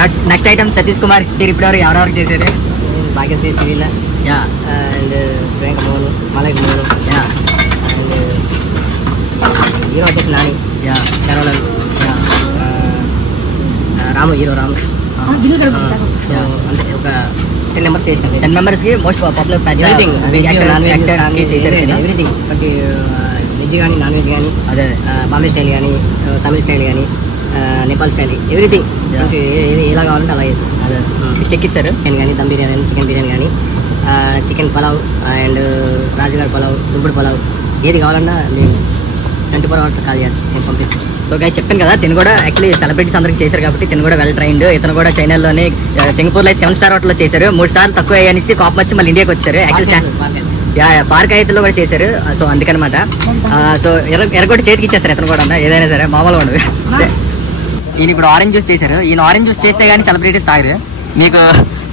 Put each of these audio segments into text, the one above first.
Next item Satish Kumar మీరు ఇప్పటివరకు ఎవరెవరికి చేశారు? Bhagyashree Srila yeah and Priyanka Mohan Malak Mohan yeah and hero వచ్చేసి నాని యా కేరళ యా రాము హీరో రాము సో అంటే ఒక 10 members చేసినాం 10 మెంబర్స్కి most popular everything non veg చేశారు ఎవ్రీథింగ్ బట్ వెజ్ కానీ నాన్ వెజ్ కానీ అదే బాంబే స్టైల్ కానీ తమిళ స్టైల్ కానీ నేపాల్ స్టైల్ ఎవ్రీథింగ్ ఎలా కావాలంటే అలా చేస్తాం అదే చెక్కిస్తారు. చికెన్ కానీ దమ్ బిర్యానీ కానీ చికెన్ బిర్యానీ కానీ చికెన్ పలావ్ అండ్ రాజుగారి పలావ్ దుబ్బడి పలావ్ ఏది కావాలన్నా నేను 24 hours కాల్ చేయొచ్చు నేను పంపిస్తాను. సో గాయ చెప్పాను కదా తిను కూడా యాక్చువల్లీ సెలబ్రిటీస్ అందరికి చేశారు కాబట్టి తిను కూడా వెల్ ట్రైన్డ్. ఇతను కూడా చైనాలోనే సింగపూర్లో అయితే 7 స్టార్ హోటల్లో చేశారు. 3 స్టార్లు తక్కువ అనేసి కాప్ వచ్చి మళ్ళీ ఇండియాకి వచ్చారు. యాక్చువల్లీ పార్క్ ఐదులో కూడా చేశారు. సో అందుకనమాట సో ఎర్రగొట్టి చేతికి ఇచ్చేస్తారు ఇతను కూడా ఏదైనా సరే మామూలుగా ఉండదు. ఈయన ఇప్పుడు ఆరెంజ్ జ్యూస్ చేశారు. ఈయన ఆరెంజ్ జ్యూస్ చేస్తే కానీ సెలబ్రిటీస్ తాగరు. మీకు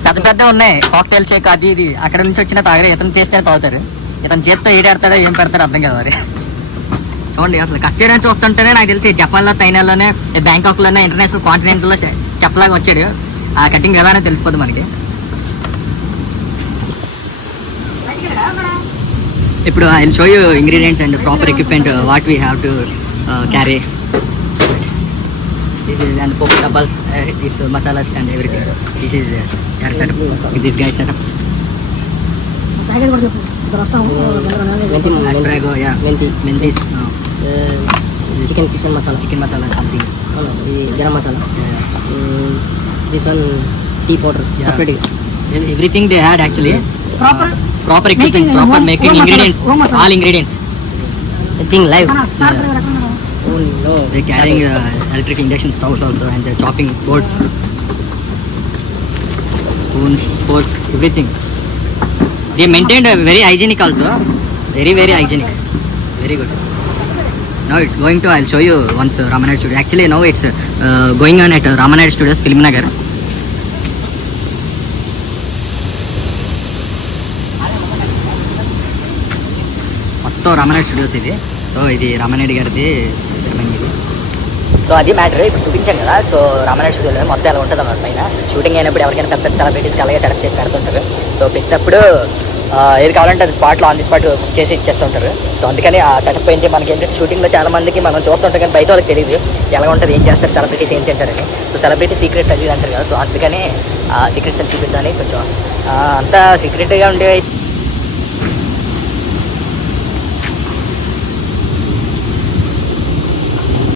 పెద్ద పెద్ద ఉన్నాయి కాక్టైల్ షేక్ అది ఇది అక్కడ నుంచి వచ్చిన తాగరు. ఇతను చేస్తే తాగుతారు. ఇతను చేత్తో ఏడాడతాడో ఏం పెడతారో అర్థం కదా మరి. చూడండి అసలు కట్ చేయడానికి చూస్తుంటేనే నాకు తెలిసి జపాన్లో చైనాలోనే బ్యాంకాక్లోనే ఇంటర్నేషనల్ కాంటినెంట్లో చెప్పలాగా వచ్చాడు. ఆ కటింగ్ ఎలానే తెలిసిపోద్ది మనకి. ఇప్పుడు I will show you ingredients and proper equipment what we have to carry. This is and poke doubles, this masalas and everything. This is their setup. This guy's setups. Asparago, yeah. Mentis. Chicken masala something. Garam masala. This one tea powder. Yeah. Separate. Everything they had actually. Proper equipment, proper making ingredients. All ingredients. Everything live. Oh no. They're carrying electric induction stoves also and chopping boards, spoons, forks, everything. They maintained very hygienic also. Very hygienic. Very good. Now it's going to, I'll show you once Ramanayad Studio. Actually now it's going on at Ramanayad Studios, Film Nagar. మొత్తం Rama Naidu studios ఇది. So ఇది రామనాయుడు గారిది. So అది matter ఇప్పుడు చూపించాను కదా. So Rama Naidu స్టూడియోలో మొత్తం ఎలా ఉంటుంది అన్నమాట. పైన షూటింగ్ అయినప్పుడు ఎవరికైనా పెద్ద సెలబ్రిటీస్కి అలాగే సెటప్ చేసి పెడుతుంటారు. సో పెట్టినప్పుడు ఏది కావాలంటే అది స్పాట్లో ఆన్ ది స్పాట్ చేసి ఇచ్చేస్తుంటారు. సో అందుకని ఆ సెటప్ ఏంటి మనకి ఏంటంటే షూటింగ్లో చాలా మందికి మనం చూస్తుంటాం కానీ బయట వాళ్ళకి తెలియదు ఎలా ఉంటుంది, ఏం చేస్తారు సెలబ్రిటీస్, ఏం తింటారని. సో సెలబ్రిటీ సీక్రెట్స్ అది అంటారు కదా. సో అందుకని ఆ సీక్రెట్స్ అని చూపిద్దామని కొంచెం అంతా సీక్రెట్గా ఉండే